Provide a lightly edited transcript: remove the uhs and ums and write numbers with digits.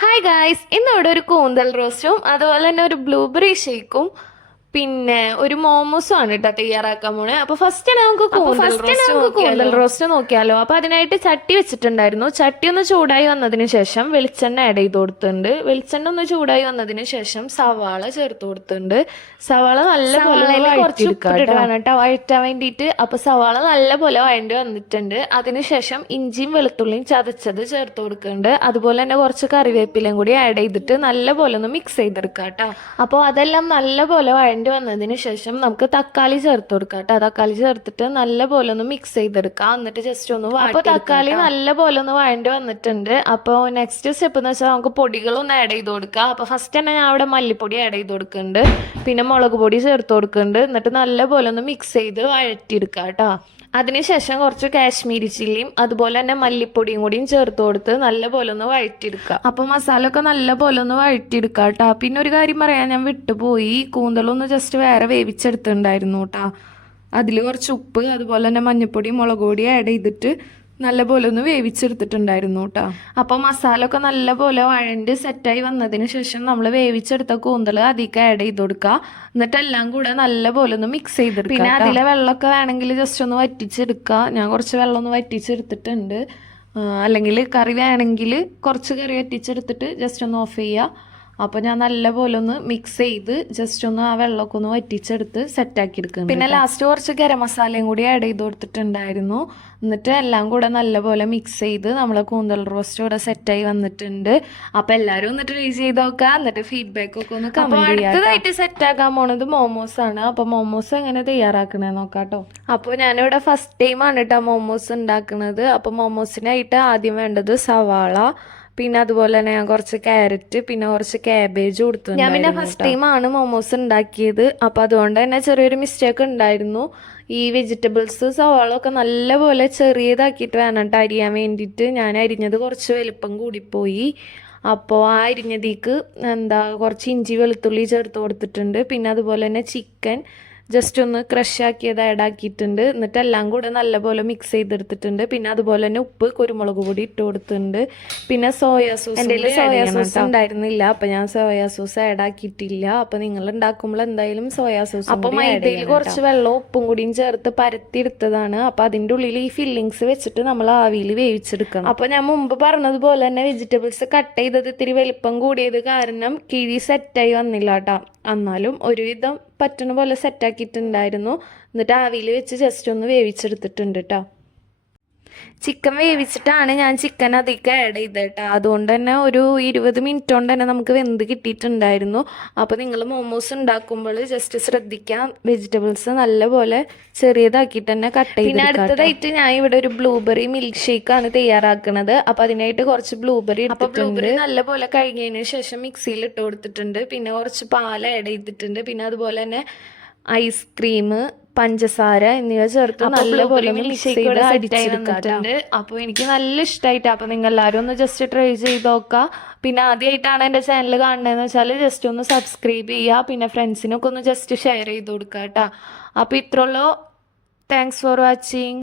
Hi guys, ഇന്നിവിടെ ഒരു കൂന്തൽ റോസ്റ്റും അതുപോലെ തന്നെ ഒരു ബ്ലൂബെറി ഷേക്കും പിന്നെ ഒരു മോമോസും ആണ് കേട്ടോ തയ്യാറാക്കാൻ പോണേ. അപ്പോൾ ഫസ്റ്റ് നമുക്ക് കൂന്തൽ റോസ്റ്റ് നോക്കിയാലോ. അപ്പോൾ അതിനായിട്ട് ചട്ടി വെച്ചിട്ടുണ്ടായിരുന്നു. ചട്ടി ഒന്ന് ചൂടായി വന്നതിന് ശേഷം വെളിച്ചെണ്ണ ആഡ് ചെയ്ത് കൊടുത്തിട്ടുണ്ട്. വെളിച്ചെണ്ണ ഒന്ന് ചൂടായി വന്നതിന് ശേഷം സവാള ചേർത്ത് കൊടുത്തിട്ടുണ്ട്. സവാള നല്ലപോലെ വഴറ്റാൻ വേണ്ടിയിട്ട്. അപ്പോൾ സവാള നല്ലപോലെ വഴണ്ടി വന്നിട്ടുണ്ട്. അതിനുശേഷം ഇഞ്ചിയും വെളുത്തുള്ളിയും ചതച്ചത് ചേർത്ത് കൊടുക്കുന്നുണ്ട്. അതുപോലെ തന്നെ കുറച്ച് കറിവേപ്പിലയും കൂടി ആഡ് ചെയ്തിട്ട് നല്ലപോലെ ഒന്ന് മിക്സ് ചെയ്തെടുക്കാം കേട്ടോ. അപ്പോൾ അതെല്ലാം നല്ലപോലെ വന്നതിന് ശേഷം നമുക്ക് തക്കാളി ചേർത്ത് കൊടുക്കാം കേട്ടോ. തക്കാളി ചേർത്തിട്ട് നല്ലപോലെ ഒന്ന് മിക്സ് ചെയ്തെടുക്കാം. എന്നിട്ട് ജസ്റ്റ് ഒന്ന് അപ്പോൾ തക്കാളി നല്ലപോലെ ഒന്ന് വഴണ്ടി വന്നിട്ടുണ്ട്. അപ്പോൾ നെക്സ്റ്റ് സ്റ്റെപ്പ് എന്ന് വെച്ചാൽ നമുക്ക് പൊടികളൊന്ന് ആഡ് ചെയ്ത് കൊടുക്കാം. അപ്പോൾ ഫസ്റ്റ് തന്നെ ഞാൻ അവിടെ മല്ലിപ്പൊടി ആഡ് ചെയ്ത് കൊടുക്കുന്നുണ്ട്, പിന്നെ മുളക് പൊടി ചേർത്ത് കൊടുക്കുന്നുണ്ട്. എന്നിട്ട് നല്ലപോലെ ഒന്ന് മിക്സ് ചെയ്ത് വഴറ്റിയെടുക്കാം കേട്ടോ. അതിനുശേഷം കുറച്ച് കാശ്മീരി ചില്ലിയും അതുപോലെ തന്നെ മല്ലിപ്പൊടിയും കൂടിയും ചേർത്ത് കൊടുത്ത് നല്ലപോലെ ഒന്ന് വഴറ്റിയെടുക്കുക. അപ്പോൾ മസാല ഒക്കെ നല്ലപോലെ ഒന്ന് വഴറ്റിയെടുക്കുക കേട്ടോ. പിന്നെ ഒരു കാര്യം പറയാൻ ഞാൻ വിട്ടുപോയി, കൂന്തലൊന്ന് ജസ്റ്റ് വേറെ വേവിച്ചെടുത്തിട്ടുണ്ടായിരുന്നു കേട്ടോ. അതിൽ കുറച്ച് ഉപ്പ് അതുപോലെ തന്നെ മഞ്ഞൾപ്പൊടി മുളക് പൊടി ആഡ് ചെയ്തിട്ട് നല്ലപോലെ ഒന്ന് വേവിച്ചെടുത്തിട്ടുണ്ടായിരുന്നു കേട്ടോ. അപ്പോൾ മസാല ഒക്കെ നല്ലപോലെ വഴണ്ട് സെറ്റായി വന്നതിന് ശേഷം നമ്മൾ വേവിച്ചെടുത്ത കൂന്തൽ അതിലേക്ക് ആഡ് ചെയ്ത് കൊടുക്കുക. എന്നിട്ട് എല്ലാം കൂടെ നല്ലപോലെ ഒന്ന് മിക്സ് ചെയ്തെടുക്കുക. പിന്നെ അതിലെ വെള്ളമൊക്കെ വേണമെങ്കിൽ ജസ്റ്റ് ഒന്ന് വറ്റിച്ചെടുക്കുക. ഞാൻ കുറച്ച് വെള്ളം ഒന്ന് വറ്റിച്ചെടുത്തിട്ടുണ്ട്. അല്ലെങ്കിൽ കറി വേണമെങ്കിൽ കുറച്ച് കറി വറ്റിച്ചെടുത്തിട്ട് ജസ്റ്റ് ഒന്ന് ഓഫ് ചെയ്യുക. അപ്പോൾ ഞാൻ നല്ലപോലെ ഒന്ന് മിക്സ് ചെയ്ത് ജസ്റ്റ് ഒന്ന് ആ വെള്ളമൊക്കെ ഒന്ന് വറ്റിച്ചെടുത്ത് സെറ്റാക്കി എടുക്കുന്നു. പിന്നെ ലാസ്റ്റ് കുറച്ച് ഗരം മസാലയും കൂടി ആഡ് ചെയ്ത് കൊടുത്തിട്ടുണ്ടായിരുന്നു. എന്നിട്ട് എല്ലാം കൂടെ നല്ലപോലെ മിക്സ് ചെയ്ത് നമ്മളെ കൂന്തൽ റോസ്റ്റ് ഇവിടെ സെറ്റായി വന്നിട്ടുണ്ട്. അപ്പോൾ എല്ലാവരും ഒന്ന് ട്രൈ ചെയ്ത് നോക്കുക. എന്നിട്ട് ഫീഡ്ബാക്ക് ഒക്കെ ഒന്ന് കമന്റ് ചെയ്യുക. അടുത്തതായിട്ട് സെറ്റാക്കാൻ പോണത് മോമോസ് ആണ്. അപ്പോൾ മോമോസ് എങ്ങനെ തയ്യാറാക്കണേ നോക്കാം കേട്ടോ. അപ്പോൾ ഞാനിവിടെ ഫസ്റ്റ് ടൈമാണ് കേട്ടോ മോമോസ് ഉണ്ടാക്കുന്നത്. അപ്പോൾ മോമോസിനായിട്ട് ആദ്യം വേണ്ടത് സവാള, പിന്നെ അതുപോലെ തന്നെ ഞാൻ കുറച്ച് ക്യാരറ്റ് പിന്നെ കുറച്ച് ക്യാബേജ് കൊടുത്തു. ഞാൻ പിന്നെ ഫസ്റ്റ് ടൈമാണ് മോമോസ് ഉണ്ടാക്കിയത്. അപ്പം അതുകൊണ്ട് തന്നെ ചെറിയൊരു മിസ്റ്റേക്ക് ഉണ്ടായിരുന്നു. ഈ വെജിറ്റബിൾസ് സവാളൊക്കെ നല്ലപോലെ ചെറിയതാക്കിയിട്ട് വേണം കേട്ടോ അരിയാൻ വേണ്ടിയിട്ട്. ഞാൻ അരിഞ്ഞത് കുറച്ച് വലുപ്പം കൂടിപ്പോയി. അപ്പോൾ ആ അരിഞ്ഞതിക്ക് കുറച്ച് ഇഞ്ചി വെളുത്തുള്ളി ചേർത്ത് കൊടുത്തിട്ടുണ്ട്. പിന്നെ അതുപോലെ തന്നെ ചിക്കൻ ജസ്റ്റ് ഒന്ന് ക്രഷ് ആക്കിയത് ആഡ് ആക്കിയിട്ടുണ്ട്. എന്നിട്ട് എല്ലാം കൂടെ നല്ലപോലെ മിക്സ് ചെയ്തെടുത്തിട്ടുണ്ട്. പിന്നെ അതുപോലെ തന്നെ ഉപ്പ് കുരുമുളക് പൊടി ഇട്ട് കൊടുത്തിട്ടുണ്ട്. പിന്നെ സോയാ സോസ്, എൻ്റെ സോയാ സോസ് ഉണ്ടായിരുന്നില്ല, അപ്പം ഞാൻ സോയാ സോസ് ആഡ് ആക്കിയിട്ടില്ല. അപ്പം നിങ്ങൾ ഉണ്ടാക്കുമ്പോൾ എന്തായാലും സോയാ സോസ്. അപ്പം മൈദയിൽ കുറച്ച് വെള്ളവും ഉപ്പും കൂടിയും ചേർത്ത് പരത്തിയെടുത്തതാണ്. അപ്പം അതിൻ്റെ ഉള്ളിൽ ഈ ഫില്ലിങ്സ് വെച്ചിട്ട് നമ്മൾ ആവിയിൽ വേവിച്ചെടുക്കണം. അപ്പോൾ ഞാൻ മുമ്പ് പറഞ്ഞതുപോലെ തന്നെ വെജിറ്റബിൾസ് കട്ട് ചെയ്തത് ഇത്തിരി വലിപ്പം കൂടിയത് കാരണം കിഴി സെറ്റായി വന്നില്ല കേട്ടോ. എന്നാലും ഒരുവിധം പറ്റുന്ന പോലെ സെറ്റാക്കിയിട്ടുണ്ടായിരുന്നു. എന്നിട്ട് ആവിയിൽ വെച്ച് ജസ്റ്റ് ഒന്ന് വേവിച്ചെടുത്തിട്ടുണ്ട് കേട്ടോ. ചിക്കൻ വേവിച്ചിട്ടാണ് ഞാൻ ചിക്കൻ അതിലേക്ക് ആഡ് ചെയ്തത് കേട്ടോ. അതുകൊണ്ട് തന്നെ ഒരു 20 മിനിറ്റ് കൊണ്ട് തന്നെ നമുക്ക് വെന്ത് കിട്ടിയിട്ടുണ്ടായിരുന്നു. അപ്പോൾ നിങ്ങൾ മോമോസ് ഉണ്ടാക്കുമ്പോൾ ജസ്റ്റ് ശ്രദ്ധിക്കാം, വെജിറ്റബിൾസ് നല്ലപോലെ ചെറിയതാക്കിയിട്ട് തന്നെ കട്ട് ചെയ്ത്. പിന്നെ അടുത്തതായിട്ട് ഞാൻ ഇവിടെ ഒരു ബ്ലൂബെറി മിൽക്ക് ഷേക്കാണ് തയ്യാറാക്കുന്നത്. അപ്പോൾ അതിനായിട്ട് കുറച്ച് ബ്ലൂബെറി ബ്ലൂബെറി നല്ലപോലെ കഴുകിയതിന് ശേഷം മിക്സിയിൽ ഇട്ട് കൊടുത്തിട്ടുണ്ട്. പിന്നെ കുറച്ച് പാൽ ആഡ് ചെയ്തിട്ടുണ്ട്. പിന്നെ അതുപോലെ തന്നെ ഐസ്ക്രീം, പഞ്ചസാര എന്നിവ ചേർത്ത് നല്ലപോലെ മിക്സ് ചെയ്ത് അടിച്ചെടുത്തിട്ടുണ്ട്. അപ്പോൾ എനിക്ക് നല്ല ഇഷ്ടമായിട്ട്. അപ്പോൾ നിങ്ങൾ എല്ലാവരും ഒന്ന് ജസ്റ്റ് ട്രൈ ചെയ്ത് നോക്കുക. പിന്നെ ആദ്യമായിട്ടാണ് എൻ്റെ ചാനൽ കാണുന്നതെന്ന് വെച്ചാൽ ജസ്റ്റ് ഒന്ന് സബ്സ്ക്രൈബ് ചെയ്യുക. പിന്നെ ഫ്രണ്ട്സിനൊക്കെ ഒന്ന് ജസ്റ്റ് ഷെയർ ചെയ്ത് കൊടുക്കുക കേട്ടോ. അപ്പോൾ ഇത്രയുള്ളൂ. Thanks for watching.